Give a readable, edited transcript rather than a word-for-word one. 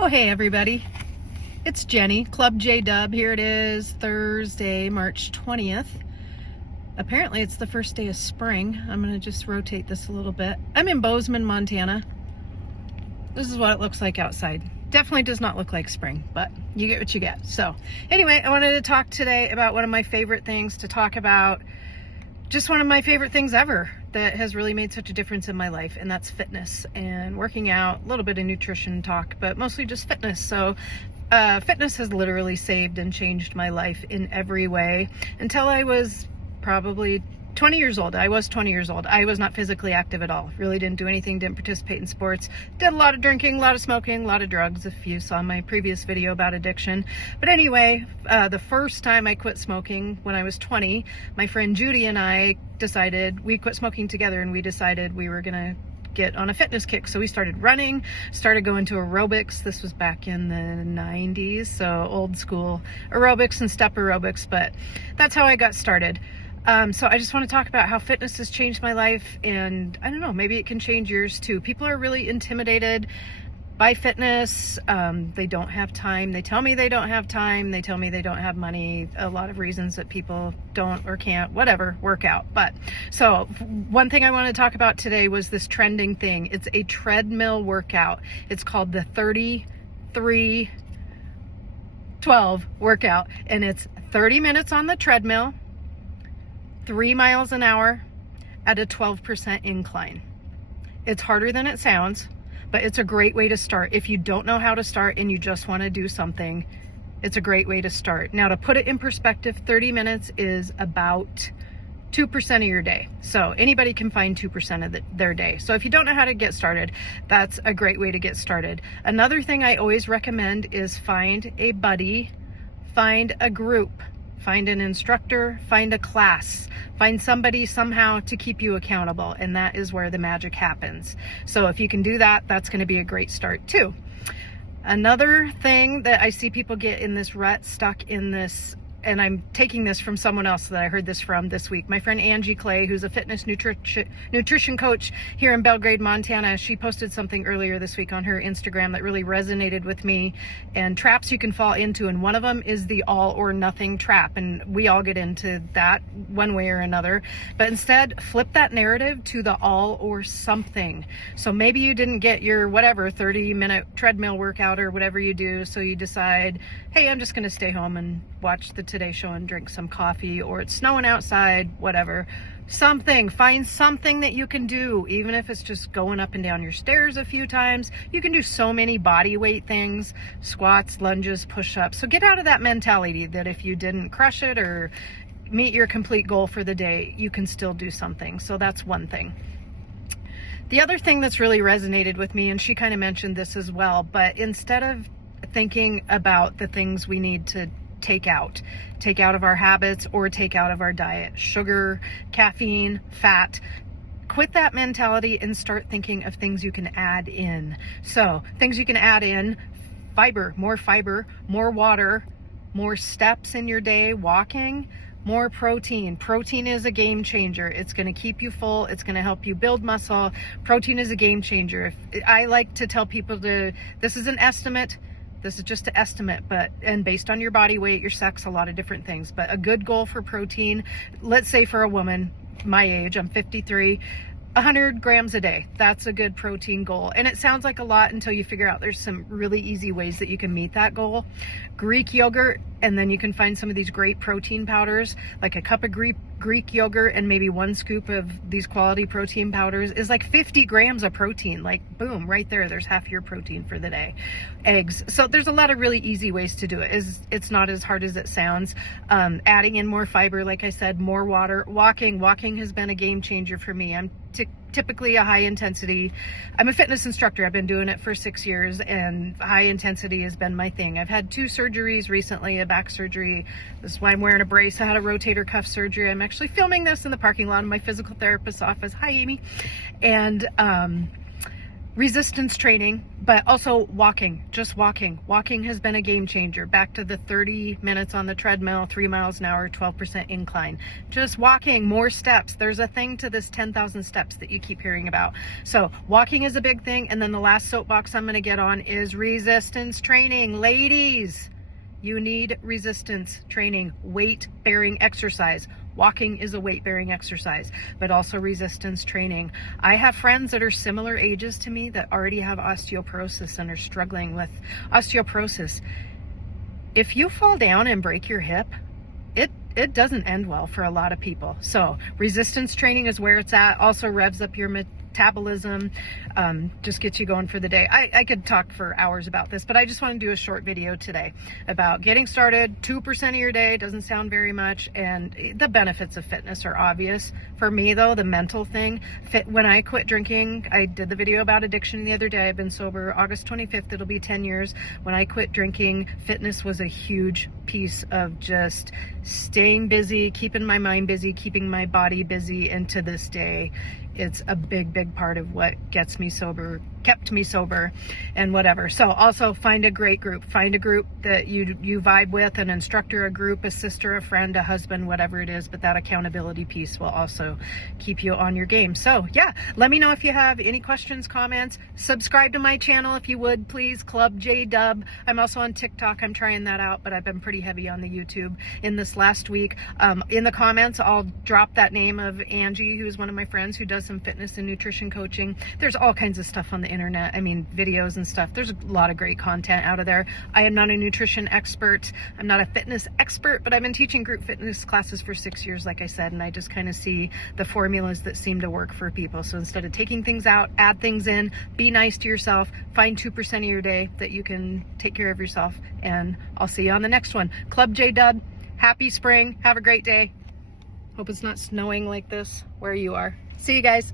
Oh, hey everybody. It's Jenny, Club J Dub. Here it is, Thursday, March 20th. Apparently it's the first day of spring. I'm going to just rotate this a little bit. I'm in Bozeman, Montana. This is what it looks like outside. Definitely does not look like spring, but you get what you get. So anyway, I wanted to talk today about one of my favorite things to talk about. Just one of my favorite things ever that has really made such a difference in my life, and that's fitness and working out, a little bit of nutrition talk, but mostly just fitness. So fitness has literally saved and changed my life in every way until I was probably 20 years old. I was 20 years old. I was not physically active at all. Really didn't do anything, didn't participate in sports, did a lot of drinking, a lot of smoking, a lot of drugs, if you saw my previous video about addiction. But anyway, the first time I quit smoking when I was 20, my friend Judy and I decided, we quit smoking together, and we decided we were gonna get on a fitness kick. So we started running, started going to aerobics. This was back in the 90s, so old school aerobics and step aerobics, but that's how I got started. So I just want to talk about how fitness has changed my life, and I don't know, maybe it can change yours too. People are really intimidated by fitness. They don't have time. They tell me they don't have time. They tell me they don't have money. A lot of reasons that people don't or can't, whatever, work out. But so one thing I want to talk about today was this trending thing. It's a treadmill workout. It's called the 33-12 workout, and it's 30 minutes on the treadmill, 3 miles an hour at a 12% incline. It's harder than it sounds, but it's a great way to start. If you don't know how to start and you just want to do something, it's a great way to start. Now, to put it in perspective, 30 minutes is about 2% of your day. So anybody can find 2% of their day. So if you don't know how to get started, that's a great way to get started. Another thing I always recommend is find a buddy, find a group, find an instructor, find a class, find somebody somehow to keep you accountable, and that is where the magic happens. So if you can do that, that's going to be a great start too. Another thing that I see people get in this rut, stuck in this, and I'm taking this from someone else that I heard this from this week. My friend Angie Clay, who's a fitness nutrition coach here in Belgrade, Montana, she posted something earlier this week on her Instagram that really resonated with me, and traps you can fall into, and one of them is the all or nothing trap, and we all get into that one way or another. But instead, flip that narrative to the all or something. So maybe you didn't get your whatever 30-minute treadmill workout or whatever you do, so you decide, hey, I'm just going to stay home and watch the Today Show and drink some coffee, or it's snowing outside, whatever. Something, find something that you can do, even if it's just going up and down your stairs a few times. You can do so many body weight things, squats, lunges, push-ups. So get out of that mentality that if you didn't crush it or meet your complete goal for the day, you can still do something. So that's one thing. The other thing that's really resonated with me, and she kind of mentioned this as well, but instead of thinking about the things we need to take out of our habits or take out of our diet, sugar, caffeine, fat, quit that mentality and start thinking of things you can add in. So things you can add in: fiber, more water, more steps in your day, walking, more protein. Protein is a game changer. It's going to keep you full. It's going to help you build muscle. Protein is a game changer. I like to tell people this is an estimate. This is just an estimate, and based on your body weight, your sex, a lot of different things. But a good goal for protein, let's say for a woman my age, I'm 53, 100 grams a day. That's a good protein goal. And it sounds like a lot until you figure out there's some really easy ways that you can meet that goal. Greek yogurt, and then you can find some of these great protein powders, like a cup of Greek yogurt and maybe 1 scoop of these quality protein powders is like 50 grams of protein. Like boom, right there, there's half your protein for the day. Eggs. So there's a lot of really easy ways to do it. It's not as hard as it sounds. Adding in more fiber, like I said, more water. Walking has been a game changer for me. I'm typically a high intensity. I'm a fitness instructor. I've been doing it for 6 years, and high intensity has been my thing. I've had 2 surgeries recently, a back surgery. This is why I'm wearing a brace. I had a rotator cuff surgery. I'm actually filming this in the parking lot of my physical therapist's office. Hi, Amy. And resistance training, but also walking, just walking. Walking has been a game changer. Back to the 30 minutes on the treadmill, 3 miles an hour, 12% incline. Just walking, more steps. There's a thing to this 10,000 steps that you keep hearing about. So walking is a big thing. And then the last soapbox I'm going to get on is resistance training. Ladies, you need resistance training, weight bearing exercise. Walking is a weight-bearing exercise, but also resistance training. I have friends that are similar ages to me that already have osteoporosis and are struggling with osteoporosis. If you fall down and break your hip, it doesn't end well for a lot of people. So resistance training is where it's at. Also revs up your metabolism, just gets you going for the day. I could talk for hours about this, but I just want to do a short video today about getting started. 2% of your day doesn't sound very much, and the benefits of fitness are obvious. For me though, the mental thing, when I quit drinking, I did the video about addiction the other day. I've been sober August 25th, it'll be 10 years. When I quit drinking, fitness was a huge piece of just staying busy, keeping my mind busy, keeping my body busy, and to this day, it's a big part of what gets me sober, kept me sober, and whatever. So also find a great group. Find a group that you vibe with, an instructor, a group, a sister, a friend, a husband, whatever it is, but that accountability piece will also keep you on your game. So yeah, let me know if you have any questions, comments. Subscribe to my channel if you would, please. Club J Dub. I'm also on TikTok. I'm trying that out, but I've been pretty heavy on the YouTube in this last week. In the comments, I'll drop that name of Angie, who's one of my friends who does some fitness and nutrition coaching. There's all kinds of stuff on the internet. I mean, videos and stuff. There's a lot of great content out of there. I am not a nutrition expert. I'm not a fitness expert, but I've been teaching group fitness classes for 6 years, like I said, and I just kind of see the formulas that seem to work for people. So instead of taking things out, add things in, be nice to yourself, find 2% of your day that you can take care of yourself, and I'll see you on the next one. Club J Dub, happy spring. Have a great day. Hope it's not snowing like this where you are. See you guys.